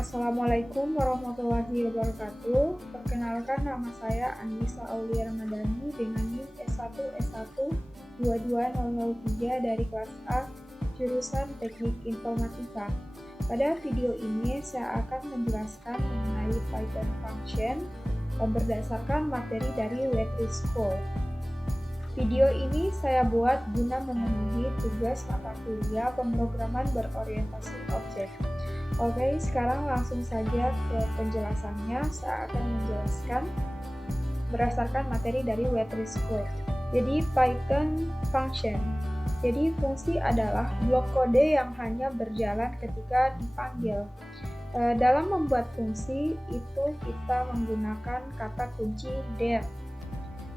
Assalamualaikum warahmatullahi wabarakatuh. Perkenalkan, nama saya Anissa Aulia Ramadhani dengan NIM S1S1 22003 dari kelas A, jurusan Teknik Informatika. Pada video ini saya akan menjelaskan mengenai Python function berdasarkan materi dari Web3 School. Video ini saya buat guna memenuhi tugas mata kuliah pemrograman berorientasi objek. Oke, sekarang langsung saja ke penjelasannya. Saya akan menjelaskan berdasarkan materi dari Web3 School. Jadi Python function. Jadi fungsi adalah blok kode yang hanya berjalan ketika dipanggil. Dalam membuat fungsi itu kita menggunakan kata kunci def.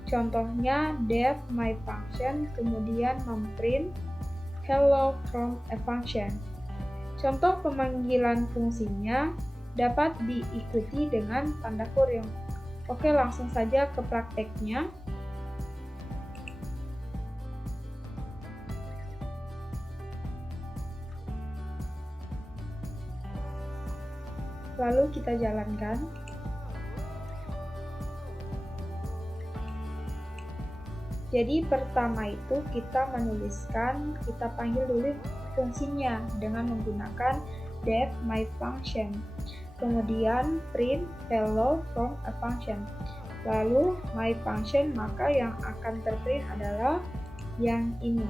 Contohnya def my function, kemudian memprint hello from a function. Contoh pemanggilan fungsinya dapat diikuti dengan tanda kurung. Oke, langsung saja ke prakteknya. Lalu kita jalankan. Jadi pertama itu kita menuliskan, kita panggil dulu fungsinya dengan menggunakan def my function. Kemudian print hello from a function. Lalu my function, maka yang akan terprint adalah yang ini,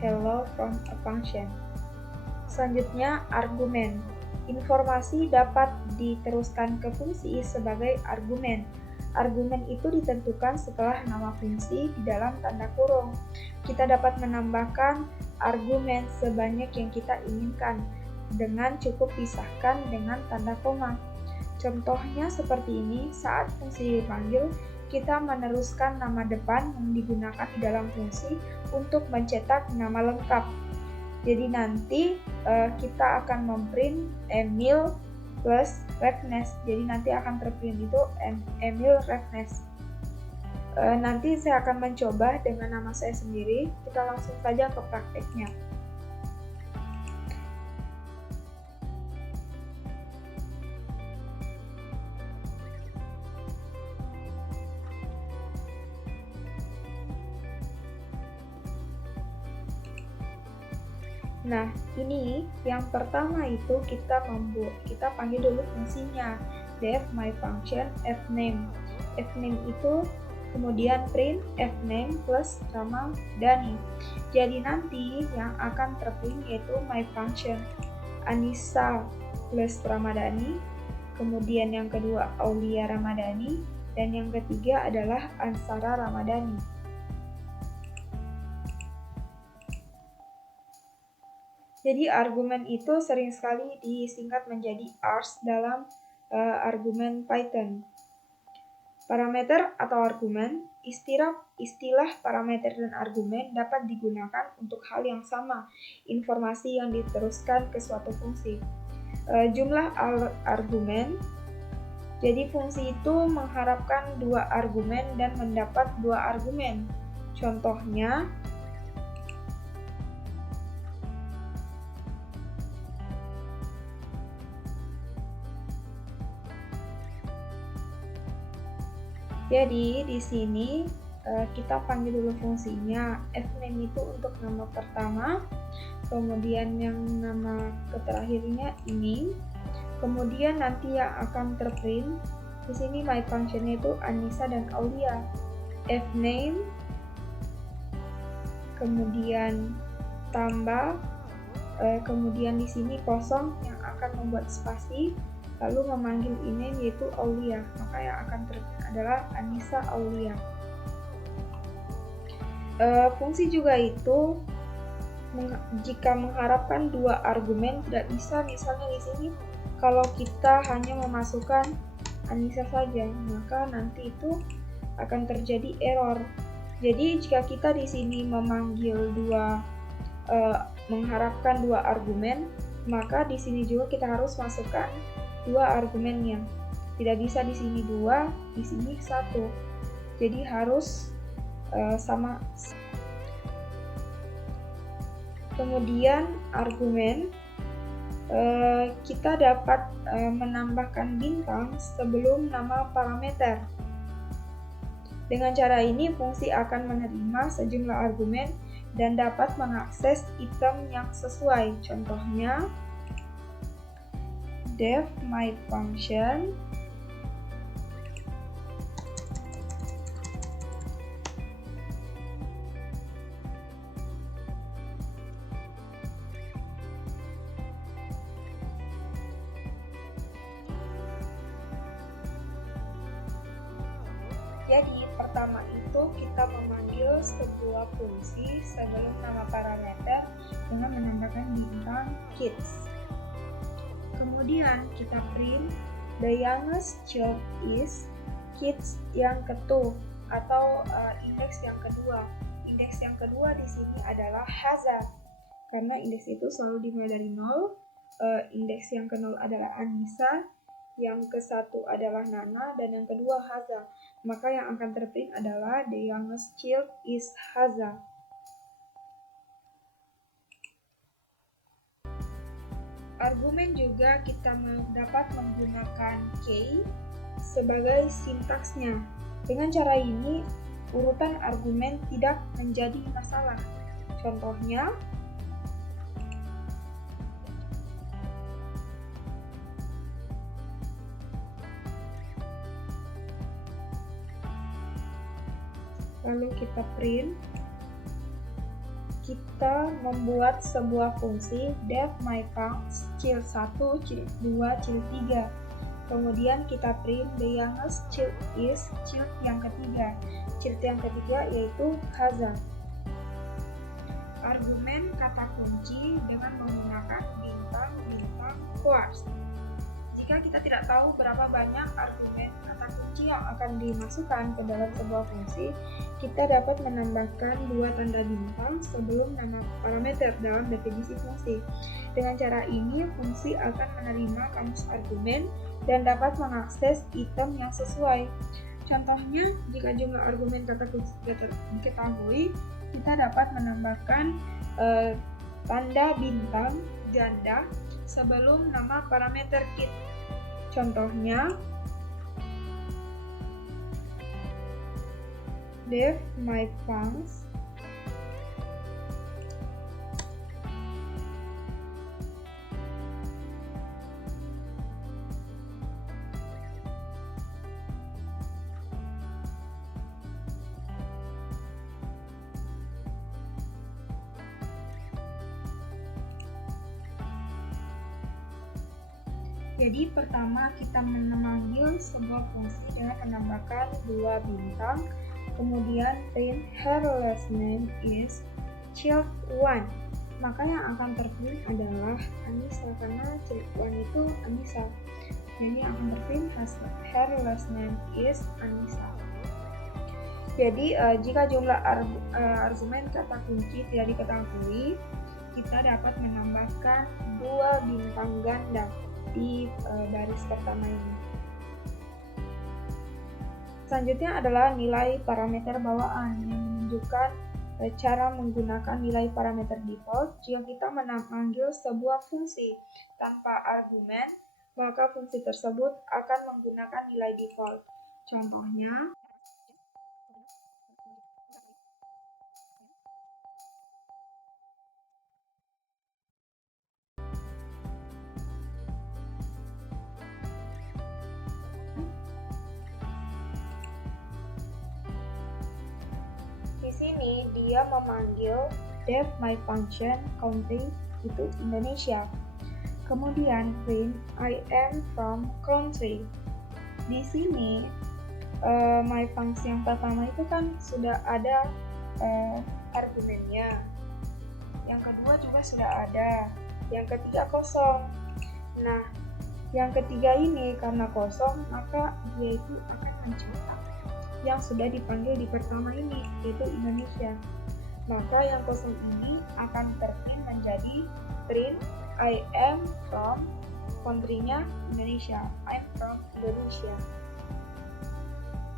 hello from a function. Selanjutnya argumen. Informasi dapat diteruskan ke fungsi sebagai argumen. Argumen itu ditentukan setelah nama fungsi di dalam tanda kurung. Kita dapat menambahkan argumen sebanyak yang kita inginkan dengan cukup pisahkan dengan tanda koma. Contohnya seperti ini, saat fungsi dipanggil, kita meneruskan nama depan yang digunakan di dalam fungsi untuk mencetak nama lengkap. Jadi nanti kita akan memprint Emil plus Revnes. Jadi nanti akan terprint itu Emil Revnes. Nanti saya akan mencoba dengan nama saya sendiri. Kita langsung saja ke prakteknya. Nah, ini yang pertama itu kita panggil dulu fungsinya def my function fname. Fname itu kemudian print fname plus Ramadhani. Jadi nanti yang akan terprint yaitu my function Anissa plus Ramadhani, kemudian yang kedua Aulia Ramadhani, dan yang ketiga adalah Ansara Ramadhani. Jadi argumen itu sering sekali disingkat menjadi ARS dalam argumen Python. Parameter atau argumen, istilah parameter dan argumen dapat digunakan untuk hal yang sama, informasi yang diteruskan ke suatu fungsi. Jumlah argumen, jadi fungsi itu mengharapkan 2 argumen dan mendapat 2 argumen. Contohnya, jadi di sini kita panggil dulu fungsinya fname itu untuk nama pertama, kemudian yang nama terakhirnya ini, kemudian nanti yang akan terprint di sini my function itu Anissa dan Aulia. Fname, kemudian tambah, kemudian di sini kosong yang akan membuat spasi, lalu memanggil ini yaitu Aulia, maka yang akan terprint adalah Anissa Aulia. Fungsi juga itu jika mengharapkan 2 argumen tidak bisa, misalnya di sini kalau kita hanya memasukkan Anissa saja, maka nanti itu akan terjadi error. Jadi jika kita di sini memanggil mengharapkan 2 argumen, maka di sini juga kita harus masukkan 2 argumennya. Tidak bisa di sini 2, di sini 1. Jadi harus sama. Kemudian argumen kita dapat menambahkan bintang sebelum nama parameter. Dengan cara ini, fungsi akan menerima sejumlah argumen dan dapat mengakses item yang sesuai. Contohnya, def myFunction Jadi, pertama itu kita memanggil sebuah fungsi sebelum nama parameter dengan menambahkan bintang kids. Kemudian kita print the youngest child is kids yang ketujuh atau indeks yang kedua. Indeks yang kedua di sini adalah Haza. Karena indeks itu selalu dimulai dari 0. Indeks yang ke-0 adalah Anissa, yang ke-1 adalah Nana, dan yang kedua Haza. Maka yang akan terprint adalah the youngest child is Haza. Argumen juga kita dapat menggunakan K sebagai sintaksnya. Dengan cara ini, urutan argumen tidak menjadi masalah. Contohnya, lalu kita print, kita membuat sebuah fungsi def myFunction child 1, child 2, child 3. Kemudian kita print the youngest child is child yang ketiga. Child yang ketiga yaitu Haza. Argumen kata kunci dengan menggunakan bintang-bintang quotes. Jika kita tidak tahu berapa banyak argumen kata kunci yang akan dimasukkan ke dalam sebuah fungsi, kita dapat menambahkan 2 tanda bintang sebelum nama parameter dalam definisi fungsi. Dengan cara ini, fungsi akan menerima kamus argumen dan dapat mengakses item yang sesuai. Contohnya, jika jumlah argumen kata kunci tidak diketahui, kita dapat menambahkan tanda bintang ganda sebelum nama parameter kit. Contohnya, def myFunction Jadi pertama kita memanggil sebuah fungsi dengan menambahkan 2 bintang, kemudian print her last name is child 1. Maka yang akan terprint adalah Anissa, karena child 1 itu Anissa. Jadi yang akan terprint her last name is Anissa. Jadi jika jumlah argumen kata kunci tidak diketahui, kita dapat menambahkan 2 bintang ganda di baris pertama ini. Selanjutnya adalah nilai parameter bawaan yang menunjukkan cara menggunakan nilai parameter default. Jika kita memanggil sebuah fungsi tanpa argumen, maka fungsi tersebut akan menggunakan nilai default. Contohnya, di sini dia memanggil def myFunction country itu Indonesia. Kemudian print I am from country. Di sini myFunction yang pertama itu kan sudah ada argumennya. Yang kedua juga sudah ada. Yang ketiga kosong. Nah, yang ketiga ini karena kosong, maka dia itu akan mencetak yang sudah dipanggil di pertama ini, yaitu Indonesia. Maka yang kosong ini akan terprint menjadi print I am from country-nya Indonesia. I'm from Indonesia.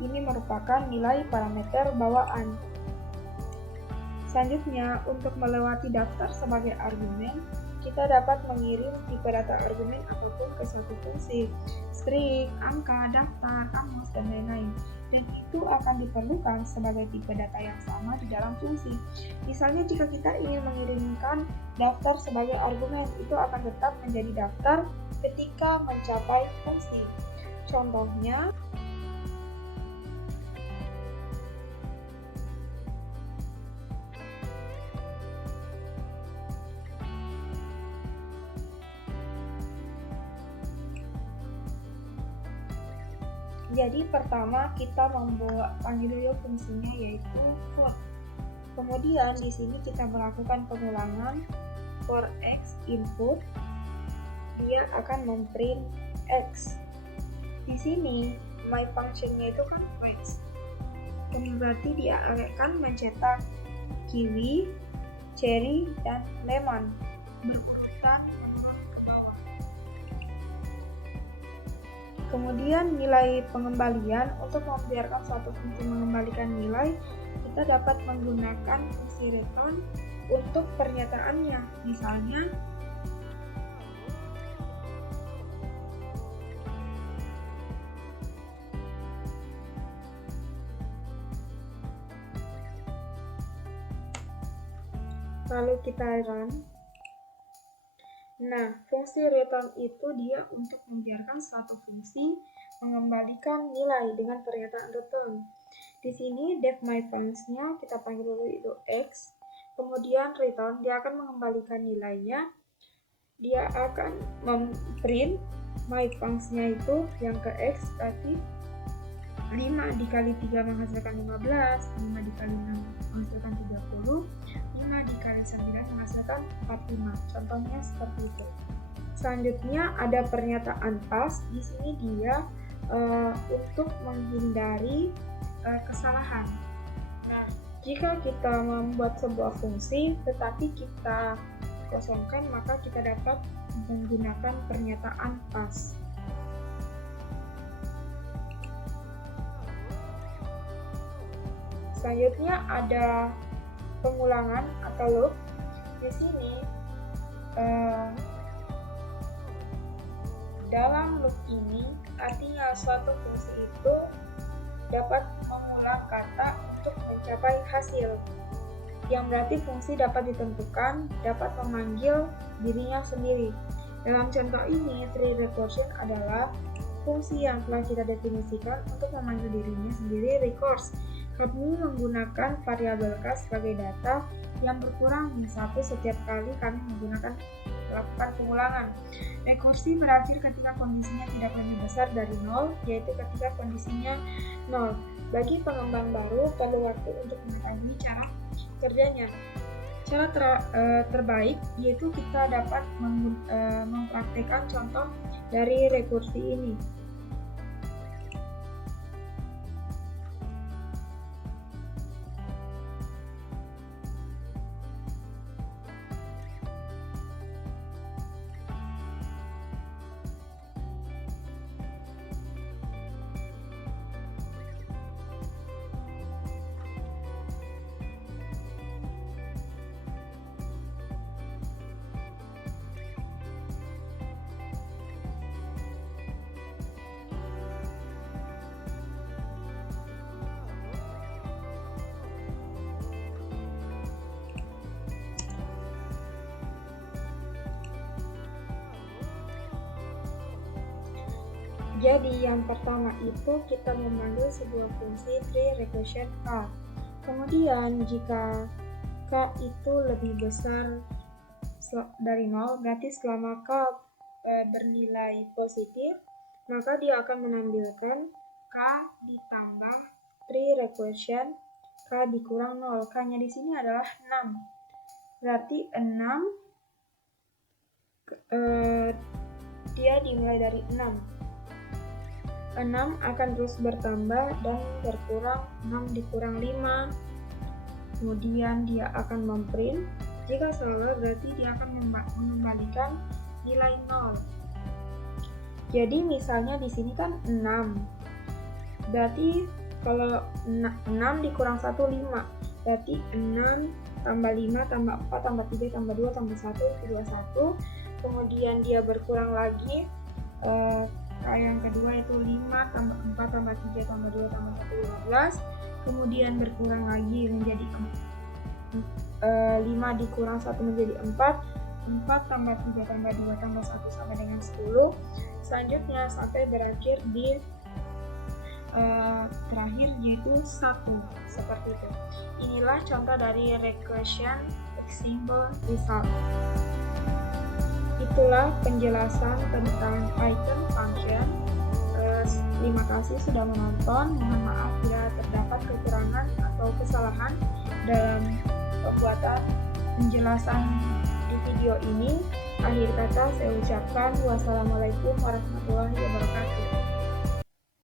Ini merupakan nilai parameter bawaan. Selanjutnya, untuk melewati daftar sebagai argumen, kita dapat mengirim tipe data argumen apapun ke suatu fungsi, string, angka, daftar, kamus, dan lain-lain. Dan itu akan diperlukan sebagai tipe data yang sama di dalam fungsi. Misalnya jika kita ingin mengirimkan daftar sebagai argumen, itu akan tetap menjadi daftar ketika mencapai fungsi. Contohnya, jadi pertama kita panggil dulu fungsinya yaitu for. Kemudian di sini kita melakukan pengulangan for x input, dia akan memprint x. Di sini my functionnya itu kan x. Dan berarti dia akan mencetak kiwi, cherry, dan lemon berurutan menurun ke bawah. Kemudian nilai pengembalian, untuk membiarkan suatu fungsi mengembalikan nilai, kita dapat menggunakan fungsi return untuk pernyataannya. Misalnya, lalu kita run. Nah, fungsi return itu dia untuk membiarkan suatu fungsi mengembalikan nilai dengan pernyataan return. Di sini def my function-nya kita panggil dulu itu x, kemudian return dia akan mengembalikan nilainya. Dia akan memprint my function-nya itu yang ke x, berarti 5 dikali 3 menghasilkan 15, 5 dikali 6 menghasilkan 30, 5 dikali 9 menghasilkan 45. Contohnya seperti itu. Selanjutnya ada pernyataan pass. Di sini dia untuk menghindari kesalahan. Nah, jika kita membuat sebuah fungsi tetapi kita kosongkan, maka kita dapat menggunakan pernyataan pass. Selanjutnya ada pengulangan atau loop. Di sini dalam loop ini artinya suatu fungsi itu dapat mengulang kata untuk mencapai hasil, yang berarti fungsi dapat ditentukan dapat memanggil dirinya sendiri. Dalam contoh ini, tree recursion adalah fungsi yang telah kita definisikan untuk memanggil dirinya sendiri recurse. Kami menggunakan variabel k sebagai data yang berkurang min 1 setiap kali kami melakukan pengulangan. Rekursi berakhir ketika kondisinya tidak lebih besar dari 0, yaitu ketika kondisinya 0. Bagi pengembang baru, perlu waktu untuk mengetahui cara kerjanya. Cara terbaik yaitu kita dapat mempraktikkan contoh dari rekursi ini. Jadi yang pertama itu kita memanggil sebuah fungsi tree recursion k. Kemudian jika k itu lebih besar dari 0, berarti selama k bernilai positif, maka dia akan menampilkan k ditambah tree recursion k dikurang 0. K-nya di sini adalah 6. Berarti 6 dia dimulai dari 6. 6 akan terus bertambah dan berkurang, 6 dikurang 5. Kemudian dia akan memprint. Jika salah berarti dia akan mengembalikan nilai 0. Jadi misalnya di sini kan 6. Berarti kalau 6 dikurang 1 5. Berarti 6 tambah 5, tambah 4, tambah 3, tambah 2, tambah 1, kedua 1. Kemudian dia berkurang lagi, yang kedua itu 5, tambah 4, tambah 3, tambah 2, tambah 1, 15. Kemudian berkurang lagi menjadi 5 dikurang 1 menjadi 4, 4 tambah 3 tambah 2 tambah 1 sama dengan 10. Selanjutnya sampai berakhir di terakhir yaitu 1, seperti itu. Inilah contoh dari recursion simple result. Itulah penjelasan tentang Python function. Terima kasih sudah menonton. Mohon maaf bila terdapat kekurangan atau kesalahan dalam pembuatan penjelasan di video ini. Akhir kata saya ucapkan wassalamualaikum warahmatullahi wabarakatuh.